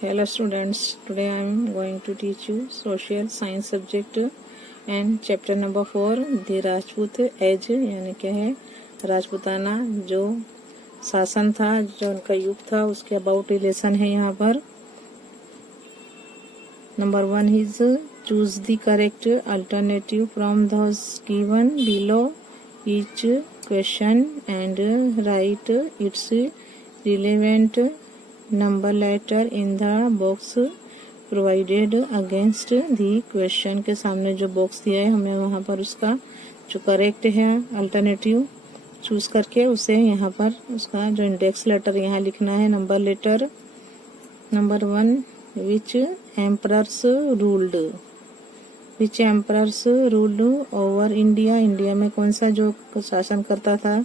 Hello students, today I am going to teach you social science subject and chapter number 4 the Rajput age यानी क्या है राजपूताना जो शासन था, जो उनका युग था, उसके अबाउट रिलेशन है यहाँ पर। Number 1 is choose the correct alternative from those given below each question and write its relevant number letter in the box provided against the question के सामने जो बॉक्स दिया है हमें वहाँ पर उसका जो करेक्ट है अल्टरनेटिव चूज करके उसे यहाँ पर उसका जो इंडेक्स लेटर यहाँ लिखना है। Number letter number 1 which emperors ruled over India, India में कौन सा जो शासन करता था।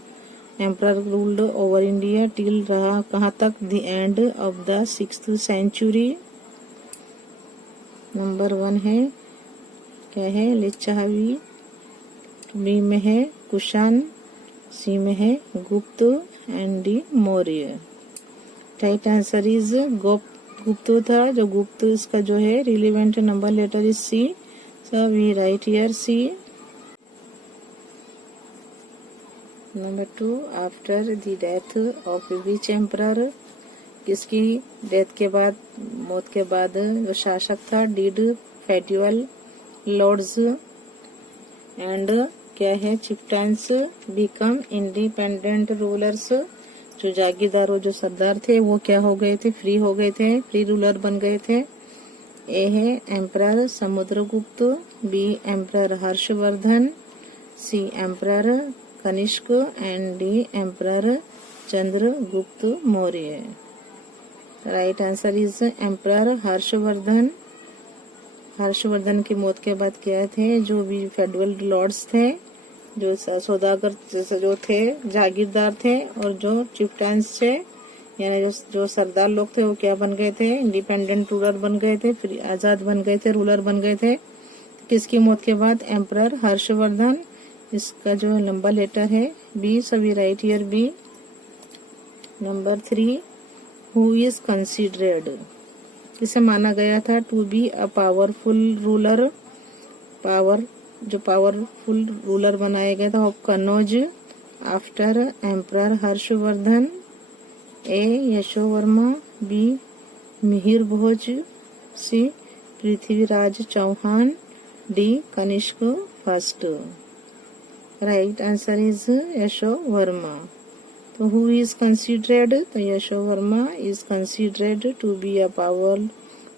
Emperor ruled over India till रहा कहाँ तक, the end of the 6th century. Number 1 है क्या है लिच्छवी, बी में है कुषाण, सी में है Gupta and D Maurya. Right answer is Gupta था, जो गुप्त इसका जो है relevant number letter is C, so we write here C. Number 2 after the death of which emperor, किसकी डेथ के बाद, मौत के बाद जो शासक था, डिड फेडरल लॉर्ड्स एंड क्या है चिफ्टन्स बिकम इंडिपेंडेंट रूलर्स, जो जागीरदार और जो सरदार थे वो क्या हो गए थे, फ्री हो गए थे, फ्री रूलर बन गए थे। ए है emperor Samudragupta, B emperor Harshavardhan, C emperor Kanishka and D emperor Chandragupta Maurya. Right answer is emperor Harshavardhan. Harshavardhan की मौत के बाद क्या थे, जो भी फेडरल लॉर्ड्स थे, जो सौदागर जो थे, जागीरदार थे, और जो चिफ्टन्स थे यानी जो सरदार लोग थे वो क्या बन गए थे, इंडिपेंडेंट रूलर बन गए थे, फ्री आजाद बन गए थे, रूलर बन गए थे। किसकी मौत के बाद, एम्परर हर्षवर्धन। इसका जो नंबर लेटर है B, so we write here B. Number 3 who is considered, इसे माना गया था to be a powerful ruler, जो पावरफुल रूलर बनाया गया था of Kannauj after emperor Harshavardhan. A Yashovarma, B Mihir Bhoj, C Prithviraj Chauhan, D Kanishka first. Right answer is Yashovarma. तो हु इज कंसिडर्ड, तो Yashovarma is considered to be a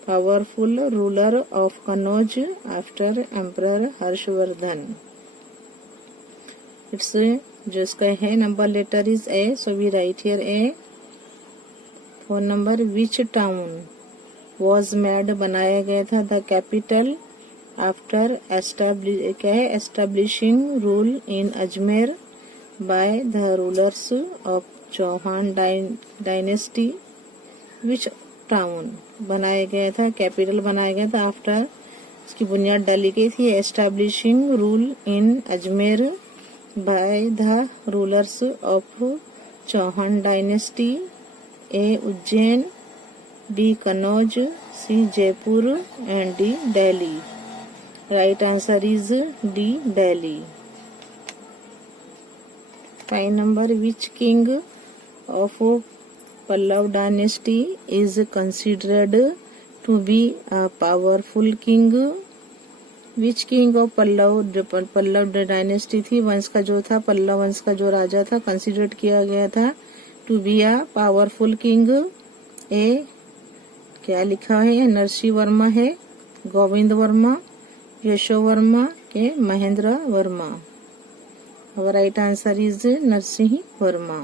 powerful ruler of Kannauj after emperor Harshvardhan. It's जो इसका है number letter is A, so we write here A. 4 number which town was made, बनाया गया था the capital after establishing rule in Ajmer by the rulers of Chauhan dynasty. Which town बनाया गया था, capital बनाया गया था आफ्टर, इसकी बुनियाद डाली गई थी establishing rule in Ajmer by the rulers of Chauhan dynasty. A Ujjain, B Kannauj, C Jaipur and D Delhi. Right answer is D Delhi. 5 number which king of Pallava dynasty is considered to be a powerful king. Which king of Pallava dynasty थी, वंश का जो था, पल्लव वंश का जो राजा था, considered किया गया था to be a powerful king. A क्या लिखा है, नरसिंह वर्मा है, गोविंद वर्मा, यशो वर्मा के महेंद्र वर्मा। और right answer is Narasimha Varma.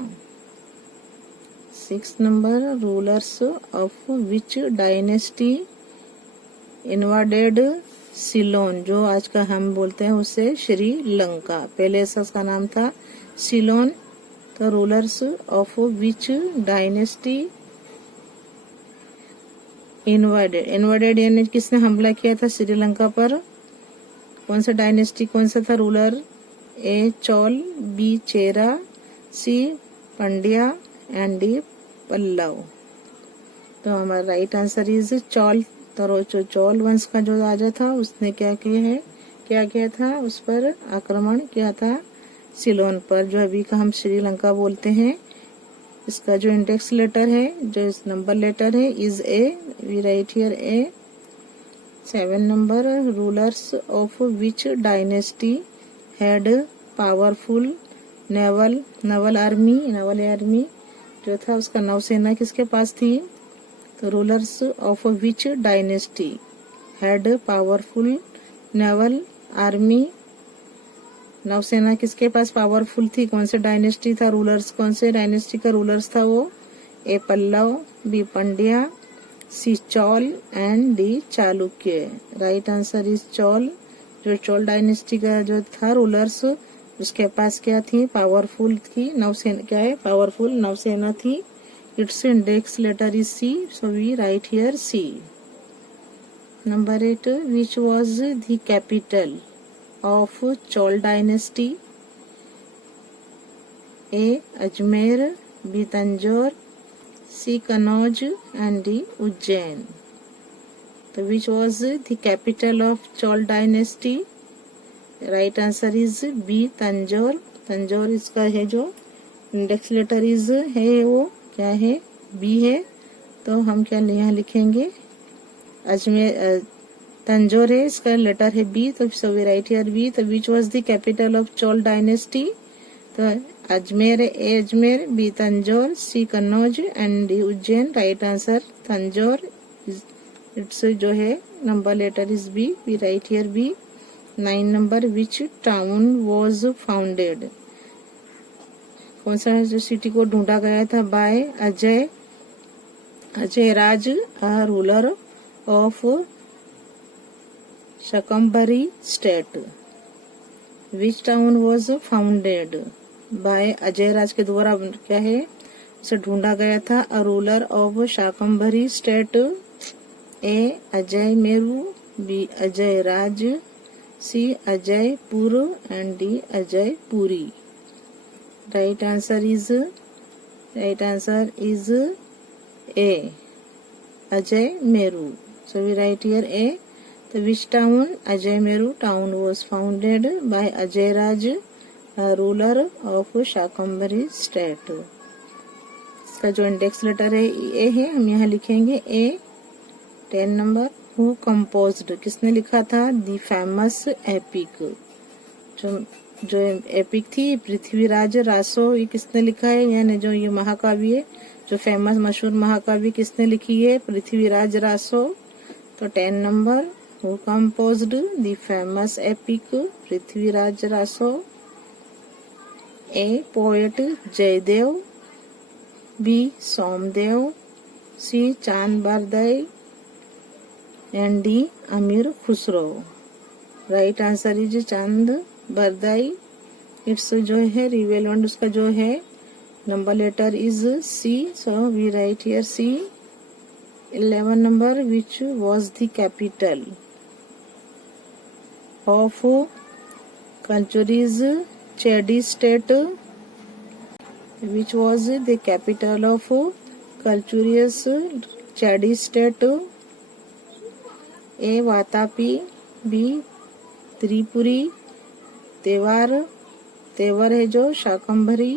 6 number rulers of which dynasty invaded Ceylon, जो आज का हम बोलते हैं उसे श्रीलंका, पहले इसका नाम था सिलोन। तो रूलर्स ऑफ विच डायनेस्टी इन्वाडेड यानी किसने हमला किया था श्रीलंका पर, कौन सा डायनेस्टी, कौन सा था ruler. A Chola, B Chera, C Pandya and D Pallava. तो हमारा राइट आंसर इज चौल। तो जो चौल वंश का जो राजा था उसने क्या किया था, उस पर आक्रमण किया था सिलोन पर, जो अभी का हम श्रीलंका बोलते हैं। इसका जो इंडेक्स लेटर है, जो इस नंबर लेटर है, is A. We write here A. 7 number, rulers of which dynasty had powerful naval army जो था उसका नौसेना किसके पास थी। तो rulers of which dynasty had powerful naval army, नौसेना किसके पास पावरफुल थी, कौन से डायनेस्टी था रूलर्स, कौन से डायनेस्टी का रूलर्स था वो। A Pallava, B Pandya, C Chola and D Chalukya. Right answer is Chola. जो चौल डायनेस्टी का जो था रूलर्स, उसके पास क्या थी, पावरफुल थी नौसेना। क्या है, पावरफुल नौसेना थी। It's index letter is C, so we write here C. Number 8, which was the capital of Chol dynasty? A. Ajmer, B. Tanjore, C. Kannauj and D. Ujjain. So which was the capital of Chol dynasty? Right answer is B. Tanjore. Tanjore इसका है जो index letter is है, वो क्या है, B है। तो हम क्या यहाँ लिखेंगे, अजमेर, तंजोर है, इसका लेटर है बी, तो so we write here B. तो which was the capital of Chola dynasty? तो अजमेर है, A Ajmer, B Tanjore, C Kannauj and D Ujjain. Right answer Tanjore. It's जो है number letter is B, we write here B. 9 number, which town was founded? कौन सा जो city को ढूंढा गया था by Ajay Raj, ruler of Shakambhari state. Which town was founded by Ajay राज के द्वारा क्या है, उसे ढूंढा गया था। A ruler of Shakambhari state. A Ajay Meru, B Ajay Raj, C Ajaypur and D Ajaypuri. Right answer is A, Ajay Meru. So we write here A. The which town? Ajaymeru town was founded by Ajay Raj, a ruler of Shakambhari state. इसका जो index letter है ए है, हम यहाँ लिखेंगे ए। 10 number, who composed, किसने लिखा था दी फेमस एपिक? जो एपिक थी पृथ्वीराज रासो, ये किसने लिखा है, यानी जो ये महाकाव्य, जो फेमस मशहूर महाकाव्य किसने लिखी है, पृथ्वीराज रासो। तो 10 number, who composed the famous epic Prithviraj Raso? A. Poet Jaydev, B. Somdev, C. Chand Bardai and D. Amir Khusro. Right answer is Chand Bardai. It's जो है रिवेलेंट, उसका जो है number letter is C, so we write here C. 11 number, which was the capital of Kalchuri's Chedi state? Which was the capital of Kalchuri's Chedi state? A. Vatapi, B. Tripuri, तेवर है जो Shakambhari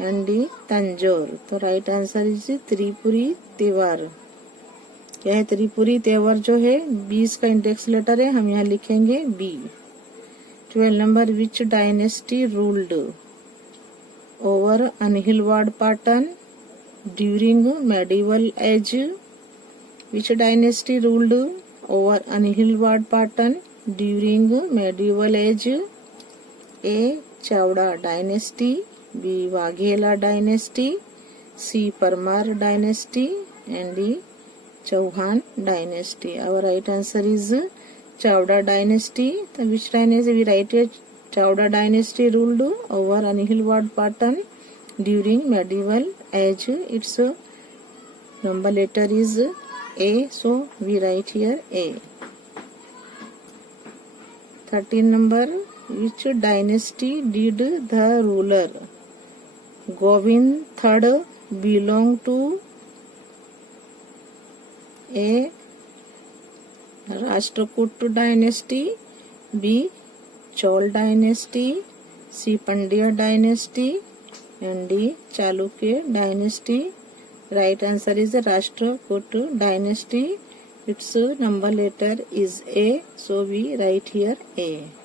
and D Tanjore. तो right answer is Tripuri तेवर। क्या है, त्रिपुरी तेवर जो है 20 का इंडेक्स लेटर है, हम यहाँ लिखेंगे B. 12 number, which dynasty ruled over Anhilwad Patan during medieval age? Which dynasty ruled over Anhilwad Patan during medieval age? A. Chavda dynasty, B. Vaghela dynasty, C. Parmar dynasty and D. Chauhan dynasty. Our right answer is Chavda dynasty. तो which dynasty? We write it Chavda dynasty ruled over Anhilwad Patan during medieval age. It's number letter is A, so we write here A. 13 number, which dynasty did the ruler Govind III belong to? A. Rashtrakuta dynasty, B. Chol dynasty, C. Pandya dynasty, and D. Chalukya dynasty. Right answer is Rashtrakuta dynasty. Its number letter is A, so we write here A.